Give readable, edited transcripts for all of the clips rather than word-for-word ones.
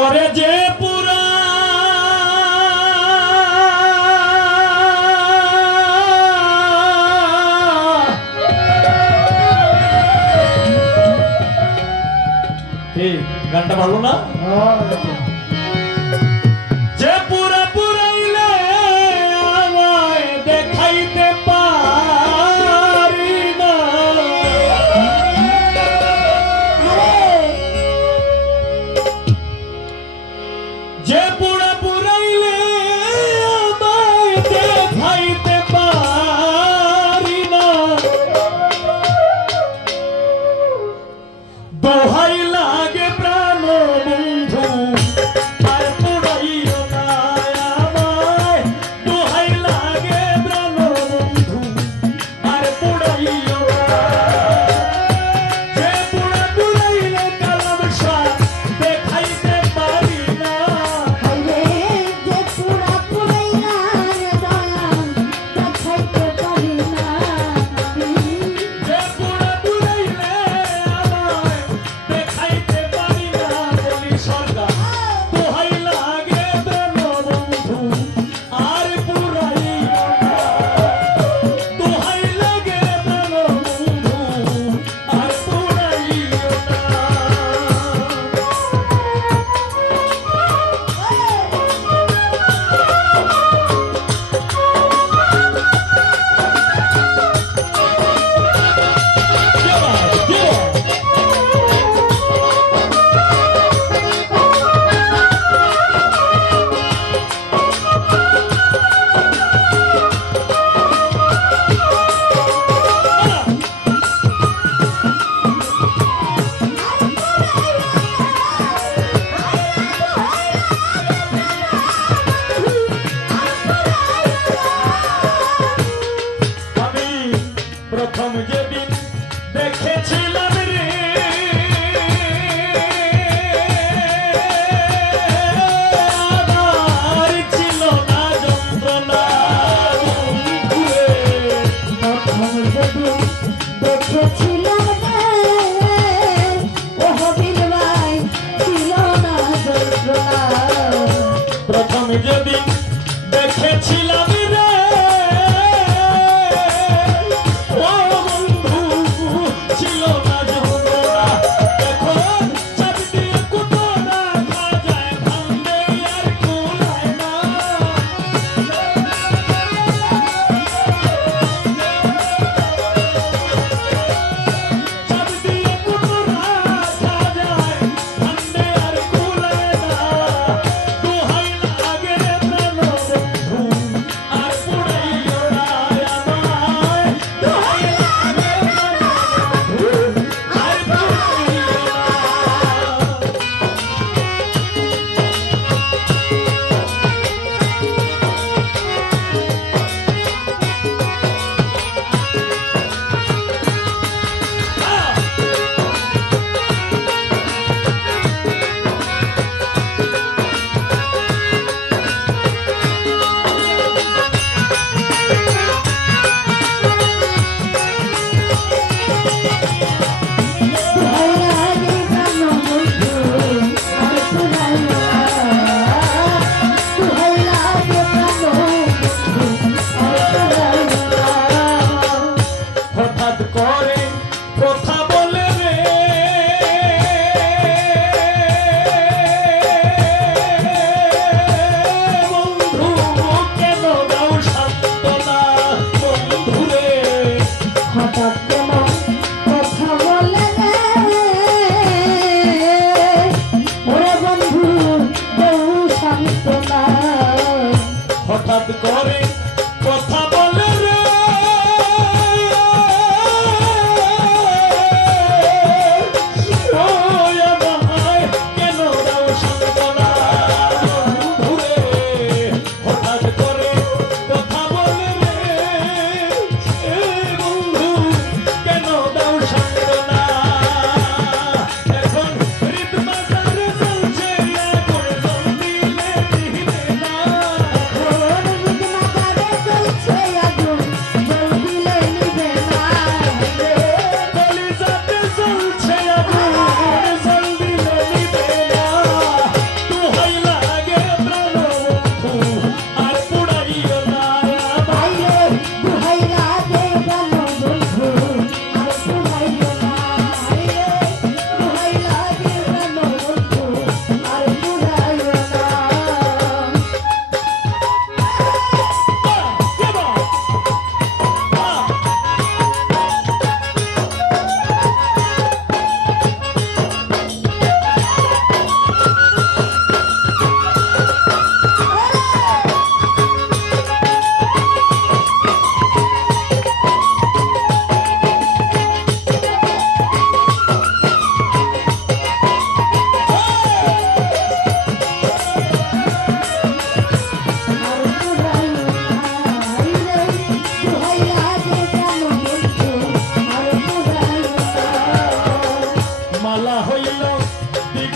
ওরে যে পুরা গানটা ভালো না? যে পুরা পুরাইলে আমায় দেখাইতে পারি না, যে পুরা পুরাইলে আমায় দেখাইতে পারি না, দোহাই লাগে প্রাণ বন্ধু আর পুরাইও না আমায়, দোহাই লাগে প্রাণ বন্ধু আর পুরাইও না। যে পুরা পুরাইলে কালাম শাহ দেখাইতে পারি না, যে পুরা পুরাইলা দেখাইতে পারি না, যে পুরা পুরাইলে আমায় দেখাইতে পারি না, বলি সরকার দোহাই লাগে প্রাণ বন্ধু আর পুরাইও না, দোহাই লাগে প্রাণ বন্ধু আর পুরাইও না। আমি প্রথম যেদিন দেখেছিলাম রে আমার ছিল না যন্ত্রণা বন্ধুরে, প্রথম যেদিন দেখেছিলাম ও হবিল ভাই ছিল না যন্ত্রণা, প্রথম যেদিন দেখেছিলাম রে ও বন্ধু ছিল না যন্ত্রণা, এখন চাপ দিয়ে কুটো রাখা যায় ভাঙবে আর কুলায় না, চাপ দিয়ে কুটো রাখা যায় ভাঙবে আর কুলায় না, দোহাই লাগে প্রাণ বন্ধু আর পুরাইও না আমায়, দোহাই লাগে প্রাণ বন্ধু আর পুরাইও না। লাগে প্রাণ বন্ধু আর পুরাইও না, লাগে প্রাণ বন্ধু আর পুরাইও না। হঠাৎ করে কথা বলে রে বন্ধু কেন দাও সান্ত্বনা বন্ধুরে, হঠাৎ কেন কথা বলে ওরে বন্ধু বউ সান্ত্বনা, হঠাৎ করে কথা বলে রে ও আমায় কেন দাও সান্ত্বনা বন্ধুরে, হঠাৎ করে কথা বলে রে বন্ধু কেন দাও সান্ত্বনা, এখন হৃদ বাজারে চলছে আগুন জ্বলদিলে নিভবে না, ওরে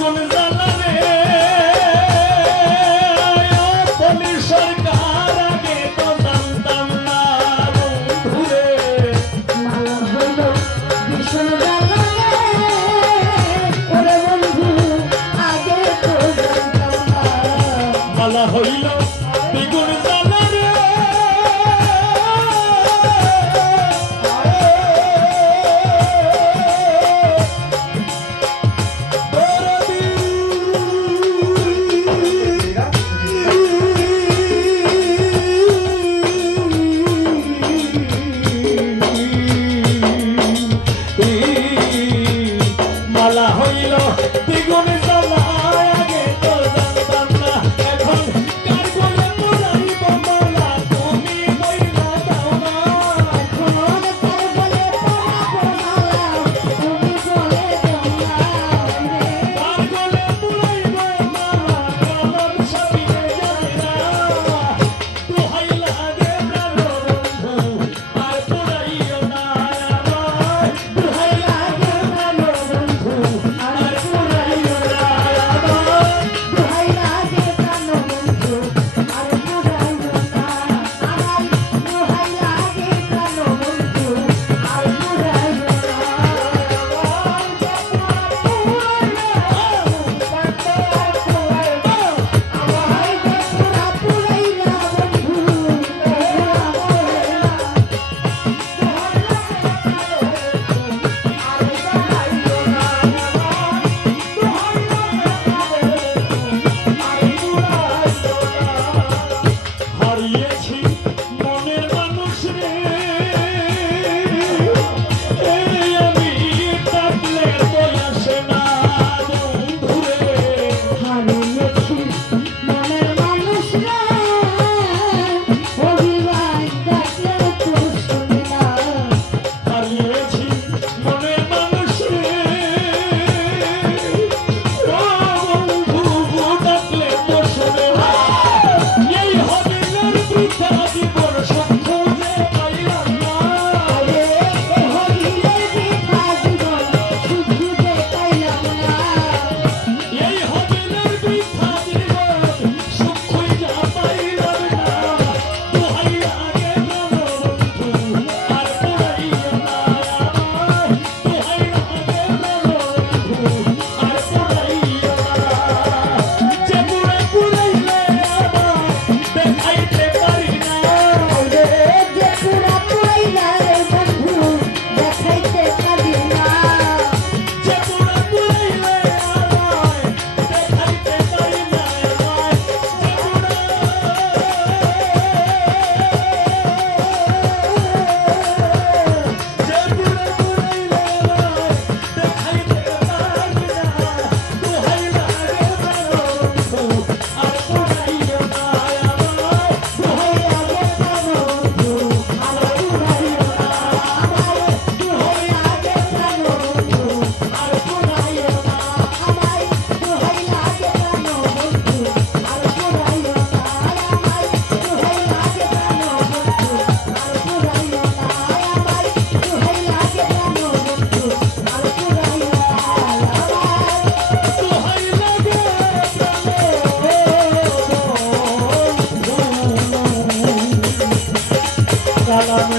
দ্বিগুণ জ্বালা রে পুলিশ সরকার আগে তো জানতাম না বন্ধুরে মালা হইল ভীষণ জ্বালা রে, ওরে বন্ধু আগে তো জানতাম না। মালা হইল দ্বিগুণ জ্বালা রে মালা হইল দ্বিগুণ জ্বালা আগে তো জানতাম না এখন কার গলে পড়াইব মালা তুমি বইলা দাও না এখন কার বলে পড়াবো মালা, তুমি বলে দাও না রে। কার গলে পড়াইব মালা কলম ছাপিয়ে যাবে না দোহাই লাগে প্রাণ বন্ধু আর পড়াইও না আমায় দোহাই লাগে প্রাণ বন্ধু আর পড়াইও না আমায় দোহাই লাগে প্রাণ বন্ধু আর পুরাইও না আমায়, দোহাই লাগে প্রাণ বন্ধু আর পুরাইও হারিয়েছি মনের মানুষ রে এই আমি ডাকলে তো আসে না বন্ধু রে হারিয়েছি মনের মানুষ রে, অভিমান ডাকলে তো শুনে না। হারিয়েছি মনের মানুষ রে ও বন্ধু ডাকলে তো শোনে না এই হবিলের বৃথা জীবন সত্য যে পাইলাম না আরে এ হরিলের বৃথা জীবন শুধু যে পাইলাম না। এই হবিলের বৃথা জীবন সুখই যা পাইলাম না দোহাই লাগে প্রাণ বন্ধু আর পড়াইও না আমায় দোহাই লাগে প্রাণ বন্ধু আর পড়াইও না যে পুরে পুরাইলে আমায় দেখাইতে পারি না রে যে পুরা পুরাইলা রে বন্ধু দেখাইতে পারি না। যে পুরে পুরাইলে আমায় দেখাইতে পারি না আমায় যে পুরে পুরাইলে আমায় দেখাইতে পারি না দোহাই লাগে প্রাণ বন্ধু আর পড়াইও না আমায় দোহাই লাগে প্রাণ বন্ধু আর পড়াইও না আমায় দোহাই লাগে প্রাণ বন্ধু আর পড়াইও না আমায়, দোহাই লাগে প্রাণ বন্ধু আর পুরাইও না আমায়, দোহাই লাগে প্রাণ বন্ধু আর পুরাইও না আমায়, দোহাই লাগে প্রাণ বন্ধু আর পুরাইও না আমায়। দোহাই লাগে প্রাণ বন্ধু কালাম